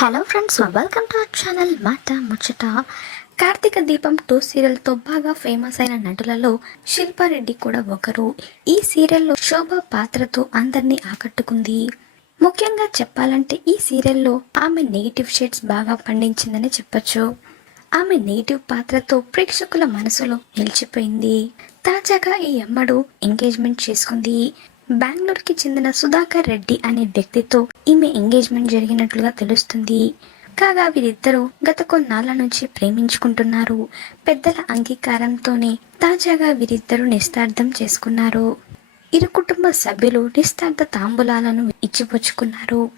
Hello friends welcome to our channel మాట ముచ్చట కార్తీక దీపం టూ సీరియల్తో బాగా ఫేమస్ అయిన నటులలో శిల్పారెడ్డి కూడా ఒకరు. ఈ సీరియల్లో శోభ పాత్రతో అందరినీ ఆకట్టుకుంది. ముఖ్యంగా చెప్పాలంటే ఈ సీరియల్లో ఆమె నెగిటివ్ షేడ్స్ బాగా పండించిందని చెప్పొచ్చు. ఆమె నెగిటివ్ పాత్రతో ప్రేక్షకుల మనసులో నిలిచిపోయింది. తాజాగా ఈ అమ్మడు ఎంగేజ్మెంట్ చేసుకుంది. బెంగళూరుకి చెందిన సుధాకర్ రెడ్డి అనే వ్యక్తితో ఈమె ఎంగేజ్మెంట్ జరిగినట్లుగా తెలుస్తుంది. కాగా వీరిద్దరూ గత కొన్నాళ్ళ నుంచి ప్రేమించుకుంటున్నారు. పెద్దల అంగీకారంతోనే తాజాగా వీరిద్దరూ నిస్తార్థం చేసుకున్నారు. ఇరు కుటుంబ సభ్యులు నిస్తార్థ తాంబూలాలను ఇచ్చిపుచ్చుకున్నారు.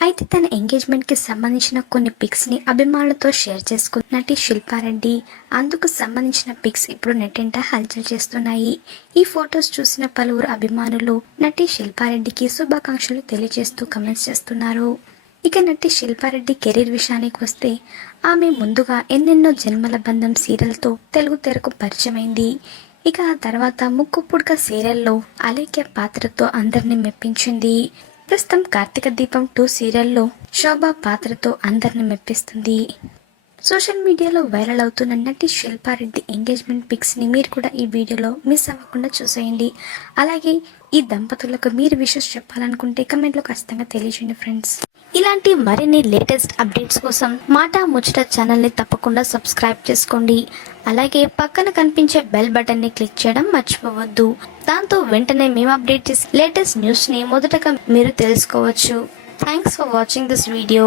అయితే తన ఎంగేజ్మెంట్కి సంబంధించిన కొన్ని పిక్స్ని అభిమానులతో షేర్ చేసుకున్న నటి శిల్పారెడ్డి అందుకు సంబంధించిన పిక్స్ ఇప్పుడు నెట్టింట హల్చల్ చేస్తున్నాయి. ఈ ఫొటోస్ చూసిన పలువురు అభిమానులు నటి శిల్పారెడ్డికి శుభాకాంక్షలు తెలియజేస్తూ కమెంట్స్ చేస్తున్నారు. ఇక నటి శిల్పారెడ్డి కెరీర్ విషయానికి వస్తే ఆమె ముందుగా ఎన్నెన్నో జన్మల బంధం సీరియల్తో తెలుగు తెరకు పరిచయమైంది. ఇక ఆ తర్వాత ముక్కు పుడక సీరియల్లో అలేఖ్య పాత్రతో అందరిని మెప్పించింది. ప్రస్తుతం కార్తీక దీపం టూ సీరియల్లో శోభా పాత్రతో అందరిని మెప్పిస్తుంది. సోషల్ మీడియాలో వైరల్ అవుతున్న నటి శిల్పారెడ్డి ఎంగేజ్మెంట్ పిక్స్ని మీరు కూడా ఈ వీడియోలో మిస్ అవ్వకుండా చూసేయండి. అలాగే ఈ దంపతులకు మీరు విషెస్ చెప్పాలనుకుంటే కమెంట్లో ఖచ్చితంగా తెలియజేయండి ఫ్రెండ్స్. ఇలాంటి మరిన్ని లేటెస్ట్ అప్డేట్స్ కోసం మాటా ముచ్చట ఛానల్ని తప్పకుండా సబ్స్క్రైబ్ చేసుకోండి. అలాగే పక్కన కనిపించే బెల్ బటన్ని క్లిక్ చేయడం మర్చిపోవద్దు. దాంతో వెంటనే మేము అప్డేట్ చేసి లేటెస్ట్ న్యూస్ని మొదటగా మీరు తెలుసుకోవచ్చు. Thanks for watching this video